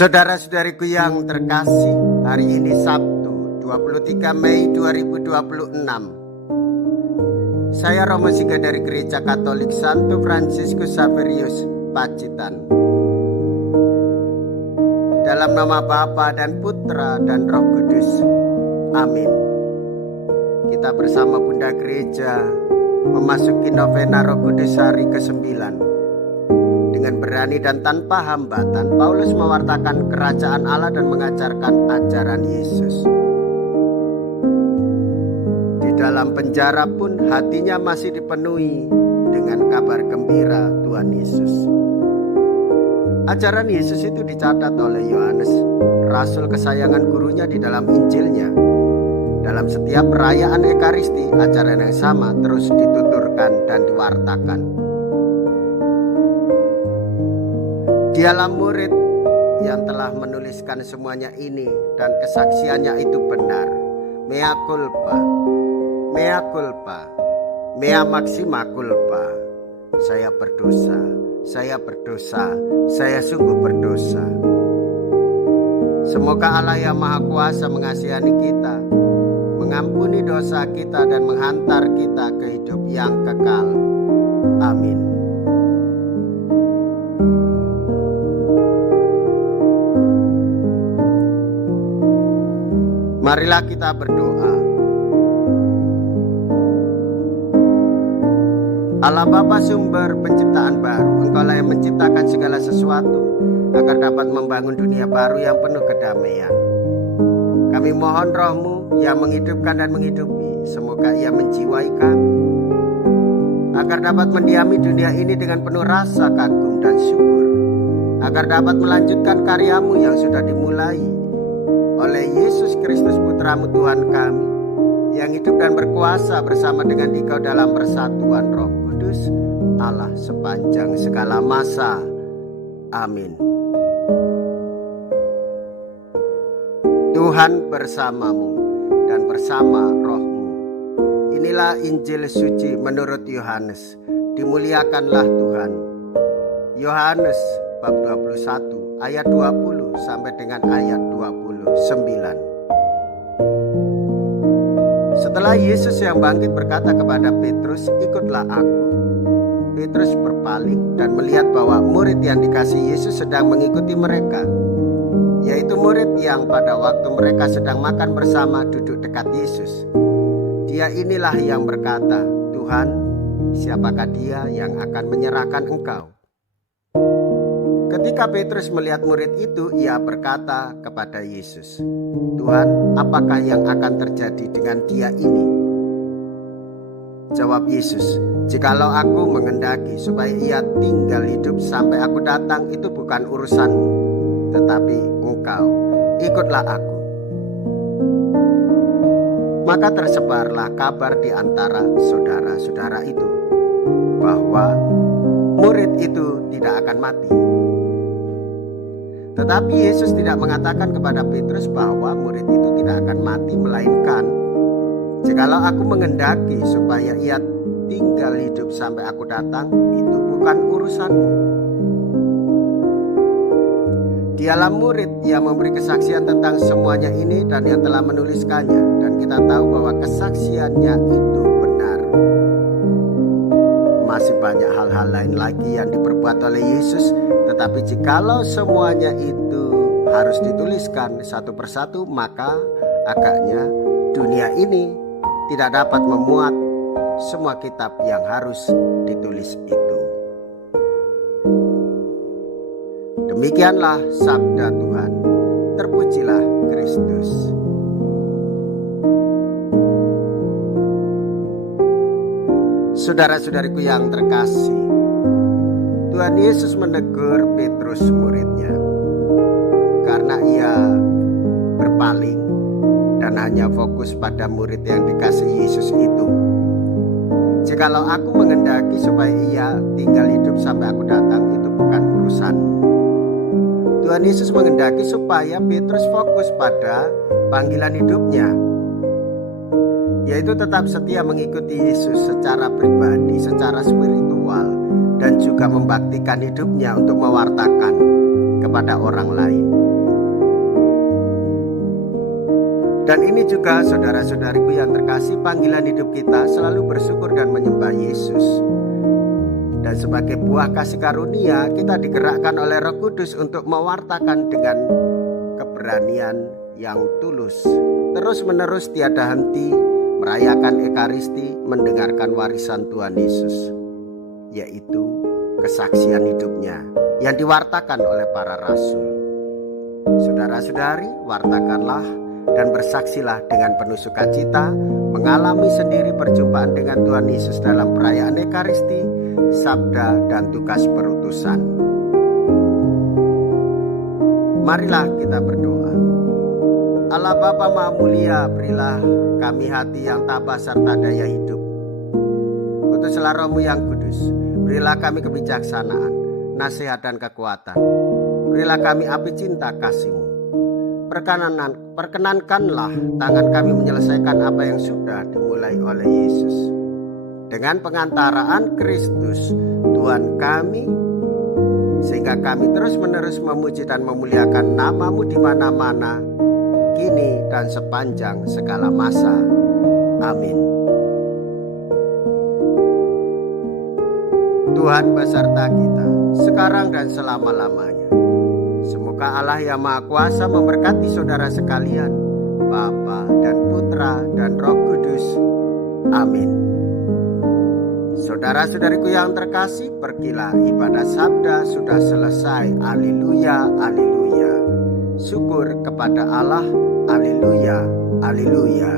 Saudara-saudariku yang terkasih, hari ini Sabtu 23 Mei 2026. Saya Romo Siga dari Gereja Katolik Santo Fransiskus Xaverius, Pacitan. Dalam nama Bapa dan Putra dan Roh Kudus. Amin. Kita bersama Bunda Gereja memasuki novena Roh Kudus hari ke-9. Dengan berani dan tanpa hambatan, Paulus mewartakan kerajaan Allah dan mengajarkan ajaran Yesus. Di dalam penjara pun hatinya masih dipenuhi dengan kabar gembira Tuhan Yesus. Ajaran Yesus itu dicatat oleh Yohanes, rasul kesayangan gurunya di dalam Injilnya. Dalam setiap perayaan Ekaristi, ajaran yang sama terus dituturkan dan diwartakan. Dialah murid yang telah menuliskan semuanya ini dan kesaksiannya itu benar. Mea culpa, mea culpa, mea maxima culpa. Saya berdosa, saya sungguh berdosa. Semoga Allah yang Maha Kuasa mengasihani kita, mengampuni dosa kita dan menghantar kita ke hidup yang kekal. Amin. Marilah kita berdoa. Allah Bapa sumber penciptaan baru, Engkaulah yang menciptakan segala sesuatu agar dapat membangun dunia baru yang penuh kedamaian. Kami mohon Roh-Mu yang menghidupkan dan menghidupi, semoga Ia menjiwai kami, agar dapat mendiami dunia ini dengan penuh rasa kagum dan syukur, agar dapat melanjutkan karya-Mu yang sudah dimulai oleh Yesus Kristus Putra-Mu Tuhan kami, yang hidup dan berkuasa bersama dengan Dikau dalam persatuan Roh Kudus, Allah sepanjang segala masa. Amin. Tuhan bersamamu dan bersama Roh-Mu. Inilah Injil suci menurut Yohanes. Dimuliakanlah Tuhan. Yohanes bab 21 ayat 20 sampai dengan ayat 29. Setelah Yesus yang bangkit berkata kepada Petrus, "Ikutlah aku." Petrus berpaling dan melihat bahwa murid yang dikasihi Yesus sedang mengikuti mereka, yaitu murid yang pada waktu mereka sedang makan bersama duduk dekat Yesus. Dia inilah yang berkata, "Tuhan, siapakah dia yang akan menyerahkan Engkau?" Ketika Petrus melihat murid itu, ia berkata kepada Yesus, "Tuhan, apakah yang akan terjadi dengan dia ini?" Jawab Yesus, "Jikalau aku menghendaki supaya ia tinggal hidup sampai aku datang, itu bukan urusanmu. Tetapi engkau, ikutlah aku." Maka tersebarlah kabar di antara saudara-saudara itu bahwa murid itu tidak akan mati. Tetapi Yesus tidak mengatakan kepada Petrus bahwa murid itu tidak akan mati, melainkan, "Jikalau aku menghendaki supaya ia tinggal hidup sampai aku datang, itu bukan urusanmu." Dialah murid yang memberi kesaksian tentang semuanya ini dan yang telah menuliskannya, dan kita tahu bahwa kesaksiannya itu benar. Masih banyak hal-hal lain lagi yang diperbuat oleh Yesus, tetapi jikalau semuanya itu harus dituliskan satu persatu, maka agaknya dunia ini tidak dapat memuat semua kitab yang harus ditulis itu. Demikianlah sabda Tuhan. Terpujilah Kristus. Saudara-saudariku yang terkasih, Tuhan Yesus menegur Petrus muridnya karena ia berpaling dan hanya fokus pada murid yang dikasihi Yesus itu. "Jikalau aku menghendaki supaya ia tinggal hidup sampai aku datang, itu bukan urusanmu." Tuhan Yesus menghendaki supaya Petrus fokus pada panggilan hidupnya, yaitu tetap setia mengikuti Yesus secara pribadi, secara spiritual, dan juga membaktikan hidupnya untuk mewartakan kepada orang lain. Dan ini juga saudara-saudariku yang terkasih, panggilan hidup kita selalu bersyukur dan menyembah Yesus. Dan sebagai buah kasih karunia, kita digerakkan oleh Roh Kudus untuk mewartakan dengan keberanian yang tulus, terus menerus tiada henti merayakan Ekaristi, mendengarkan warisan Tuhan Yesus, yaitu kesaksian hidupnya yang diwartakan oleh para rasul. Saudara-saudari, wartakanlah dan bersaksilah dengan penuh sukacita, mengalami sendiri perjumpaan dengan Tuhan Yesus dalam perayaan Ekaristi, sabda dan tugas perutusan. Marilah kita berdoa. Allah Bapa Maha Mulia, berilah kami hati yang tabah serta daya hidup. Utuslah Roh-Mu yang kudus, berilah kami kebijaksanaan, nasihat dan kekuatan. Berilah kami api cinta kasih-Mu. Perkenankanlah tangan kami menyelesaikan apa yang sudah dimulai oleh Yesus. Dengan pengantaraan Kristus Tuhan kami, sehingga kami terus-menerus memuji dan memuliakan nama-Mu di mana-mana, kini dan sepanjang segala masa. Amin. Tuhan beserta kita, sekarang dan selama-lamanya. Semoga Allah yang Maha Kuasa memberkati saudara sekalian, Bapa dan Putra dan Roh Kudus. Amin. Saudara-saudariku yang terkasih, pergilah, ibadah sabda sudah selesai. Haleluya, haleluya. Syukur kepada Allah. Haleluya, haleluya.